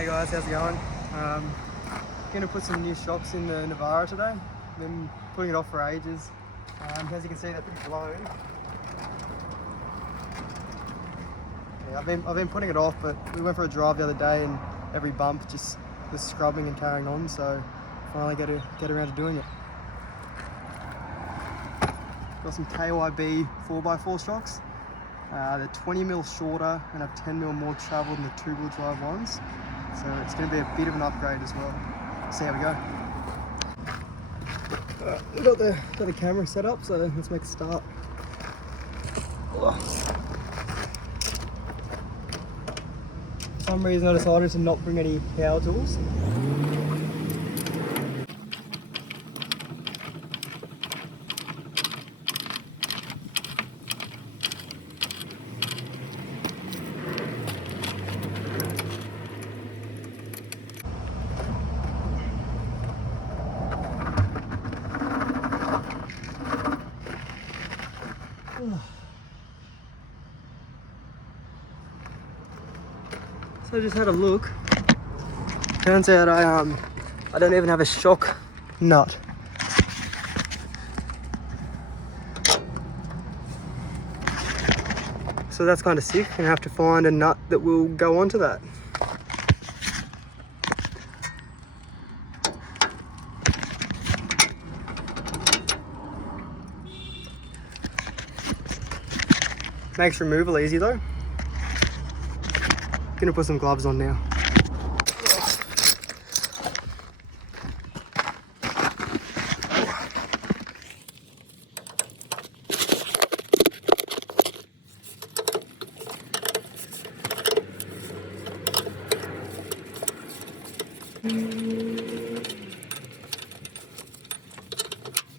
Hey guys, how's it going? Going to put some new shocks in the Navara today. Been putting it off for ages. As you can see, they're pretty blown. Yeah, I've been putting it off, but we went for a drive the other day and every bump just was scrubbing and carrying on, so finally get around to doing it. Got some KYB 4x4 shocks. They're 20mm shorter and have 10mm more travel than the two-wheel drive ones. So it's going to be a bit of an upgrade as well. See how we go. We've got the camera set up, so let's make a start. For some reason I decided to not bring any power tools. So I just had a look. Turns out I don't even have a shock nut. So that's kind of sick, and I have to find a nut that will go onto that. Makes removal easy though. Gonna put some gloves on now.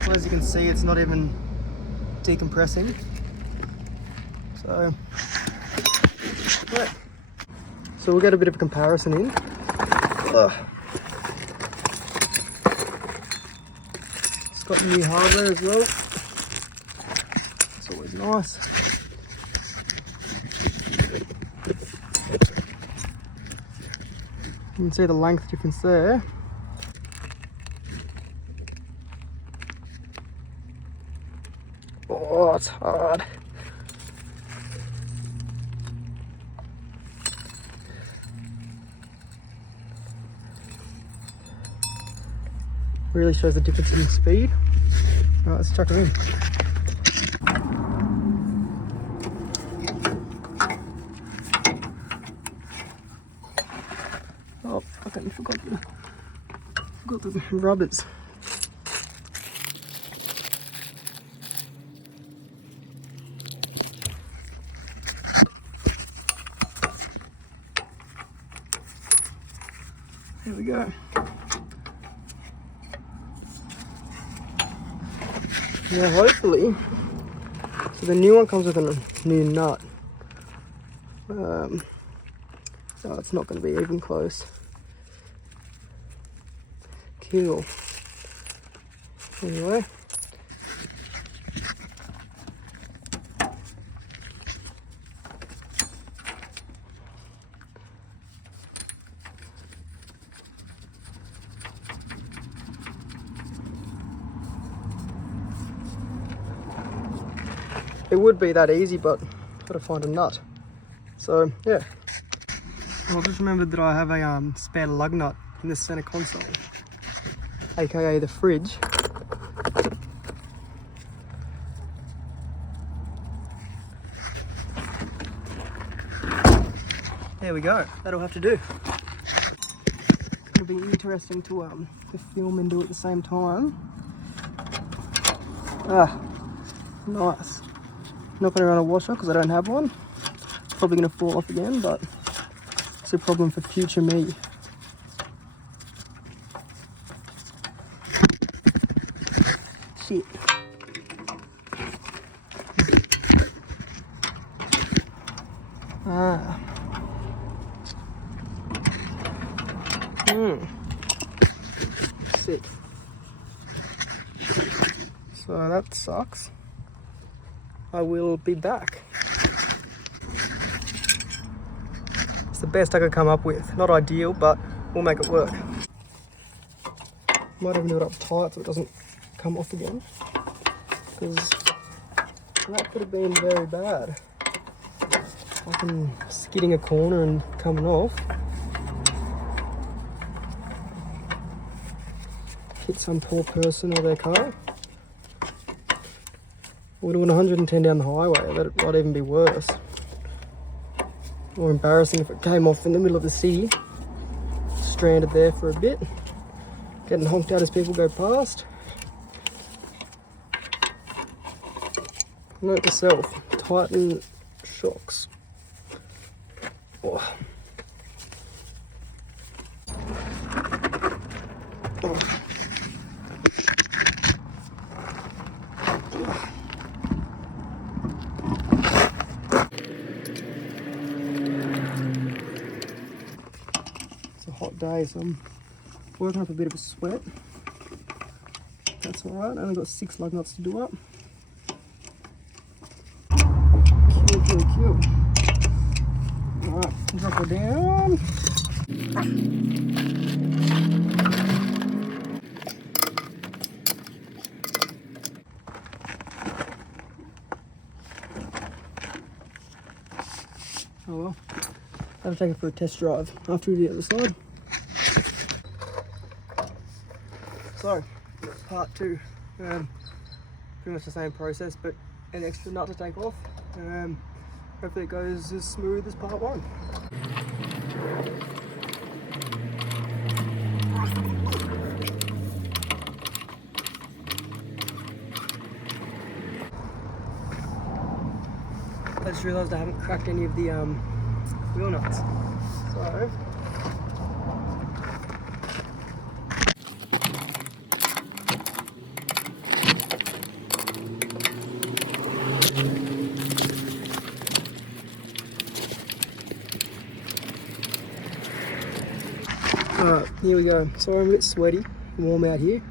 Well, as you can see, it's not even decompressing. So we'll get a bit of a comparison in. It's got new hardware as well. It's always nice. You can see the length difference there. Oh, it's hard. Really shows the difference in speed. Alright, let's chuck it in. Oh, fucking forgot the rubbers. There we go. Now hopefully, so the new one comes with a new nut. Oh, it's not going to be even close. Cool. Anyway. It would be that easy, but I've got to find a nut. So yeah. Well, I just remembered that I have a spare lug nut in the center console, aka the fridge. There we go. That'll have to do. It'll be interesting to film and do at the same time. Ah, nice. Not going to run a washer because I don't have one. Probably going to fall off again, but it's a problem for future me. Shit. Ah. Sick. So that sucks. I will be back. It's the best I could come up with. Not ideal, but we'll make it work. Might even do it up tight so it doesn't come off again, because that could have been very bad. Fucking skidding a corner and coming off. Hit some poor person or their car. We're doing 110 down the highway, that might even be worse. More embarrassing if it came off in the middle of the city, stranded there for a bit, getting honked out as people go past. Note to self, tighten shocks. Oh. It's a hot day, so I'm working up a bit of a sweat. That's alright, I only got 6 lug nuts to do up. Kill. Alright, drop her down. Oh well, I'll take it for a test drive after we do the other side. So, part 2. Pretty much the same process, but an extra nut to take off. Hopefully it goes as smooth as part 1. I just realised I haven't cracked any of the wheel nuts. So alright, here we go. Sorry I'm a bit sweaty, warm out here.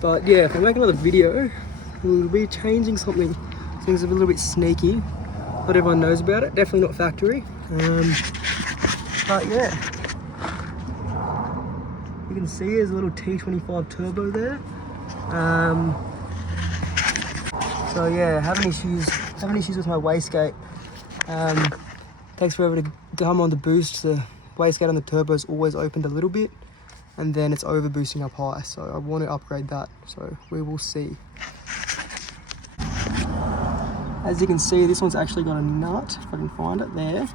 But yeah, if I make another video, we'll be changing something. Things are a little bit sneaky. Not everyone knows about it. Definitely not factory. But yeah, you can see there's a little T25 turbo there. So yeah, having issues with my wastegate. Takes forever to come on the boost. The wastegate on the turbo is always opened a little bit, and then it's over boosting up high. So I want to upgrade that. So we will see. As you can see, this one's actually got a nut, if I can find it there.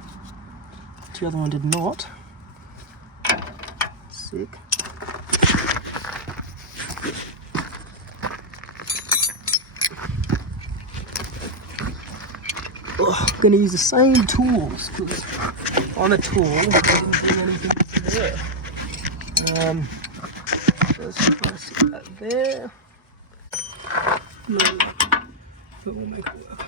The other one did not. Sick. Oh, I'm gonna use the same tools, because on the tool, I didn't bring anything there. Just place that there. That will make it work.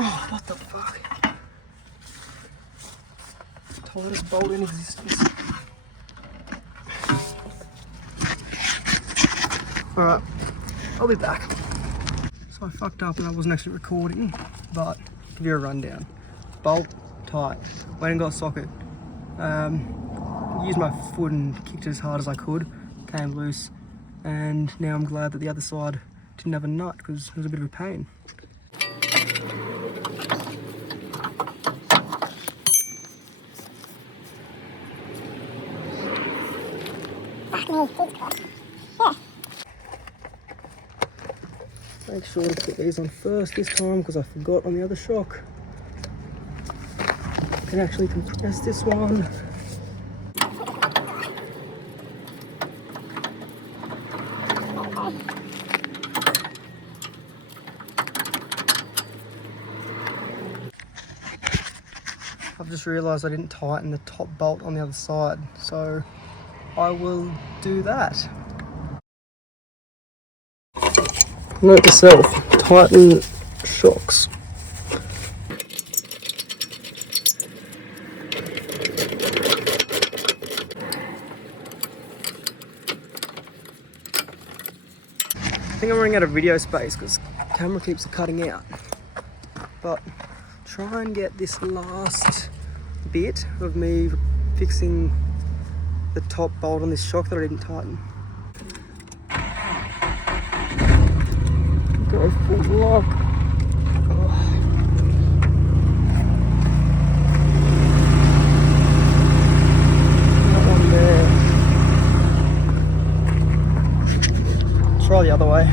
Oh, what the fuck? Tightest bolt in existence. Alright, I'll be back. So I fucked up and I wasn't actually recording, but I'll give you a rundown. Bolt tight, went and got a socket. Used my foot and kicked it as hard as I could, came loose, and now I'm glad that the other side didn't have a nut because it was a bit of a pain. Make sure to put these on first this time because I forgot on the other shock. Can actually compress this one. I've just realised I didn't tighten the top bolt on the other side, so I will do that. Note to self, tighten shocks. I think I'm running out of video space because camera keeps cutting out. But try and get this last bit of me fixing the top bolt on this shock that I didn't tighten. Go full lock. That one there. Try the other way.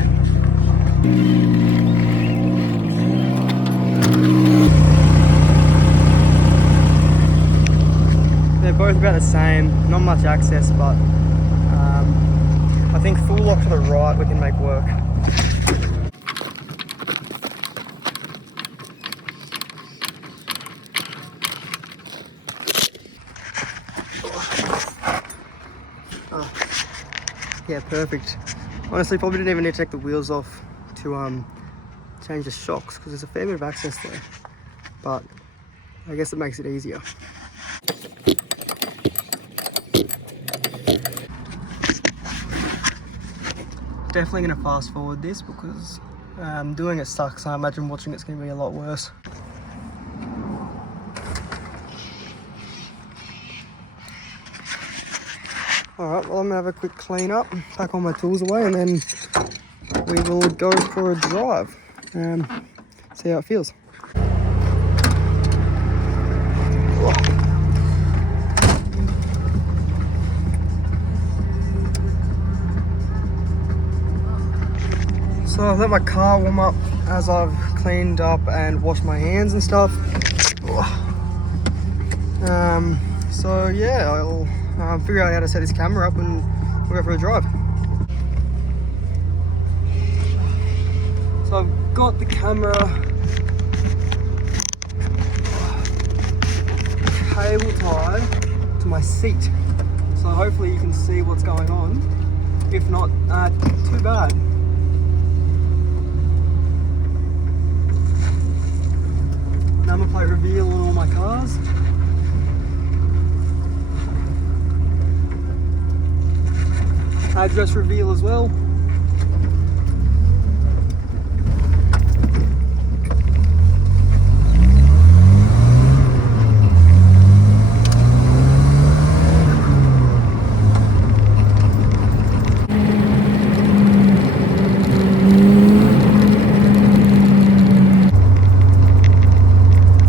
They're both about the same, not much access, but I think full lock to the right we can make work. Yeah, perfect. Honestly, probably didn't even need to take the wheels off to change the shocks because there's a fair bit of access there, but I guess it makes it easier. Definitely going to fast forward this because doing it sucks. I imagine watching it's going to be a lot worse. Alright, well I'm going to have a quick clean up, pack all my tools away, and then we will go for a drive and see how it feels. So I've let my car warm up as I've cleaned up and washed my hands and stuff. So yeah, I'll figure out how to set this camera up and we'll go for a drive. So I've got the camera cable tied to my seat. So hopefully you can see what's going on. If not, too bad. Number plate reveal on all my cars. Address reveal as well.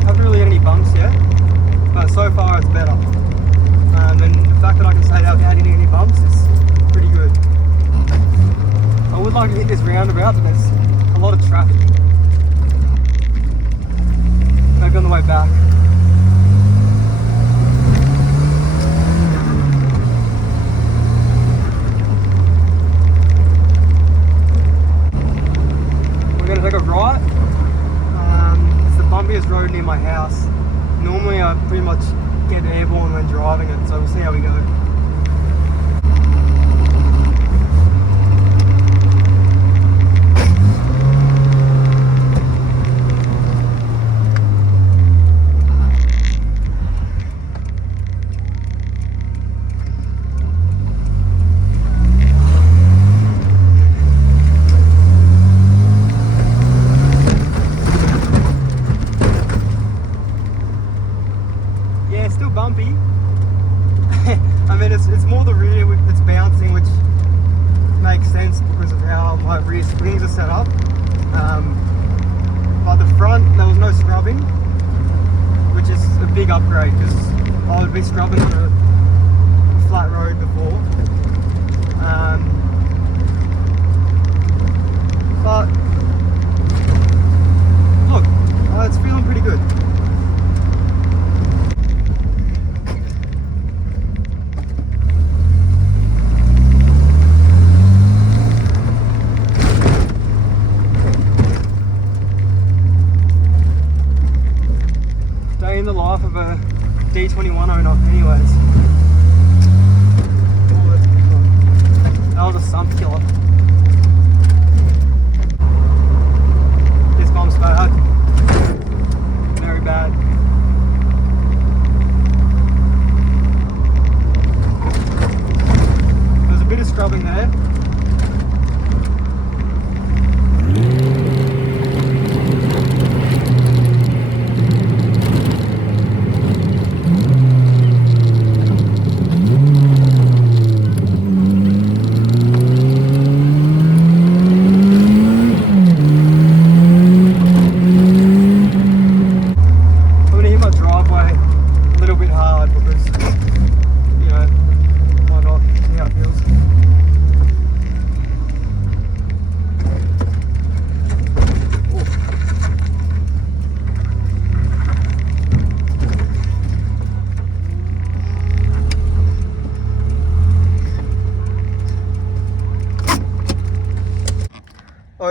Haven't really had any bumps yet, but so far it's better. And the fact that I can say that without hitting any bumps is pretty good. I would like to hit this roundabout, but there's a lot of traffic. Maybe on the way back. We're going to take a right. It's the bumpiest road near my house. Normally I pretty much get airborne when driving it, so we'll see how we go. Yeah, still bumpy. I mean, it's more the rear that's bouncing, which makes sense because of how my rear springs are set up. But the front, there was no scrubbing, which is a big upgrade because I would be scrubbing on a flat road before. But look, it's feeling pretty good. Day in the life of a D21 owner anyways. That was a sump killer. This bump's bad. Very bad. There's a bit of scrubbing there.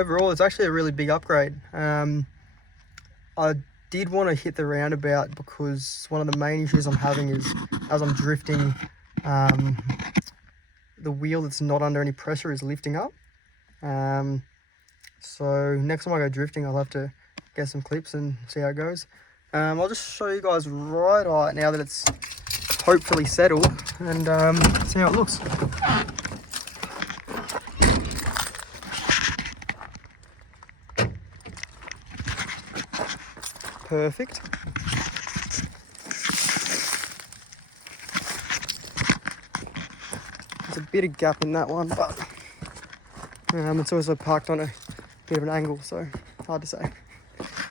overall, it's actually a really big upgrade. I did want to hit the roundabout because one of the main issues I'm having is as I'm drifting, the wheel that's not under any pressure is lifting up. So next time I go drifting, I'll have to get some clips and see how it goes. I'll just show you guys right now that it's hopefully settled, and see how it looks. Perfect. There's a bit of gap in that one, but it's also parked on a bit of an angle, so hard to say.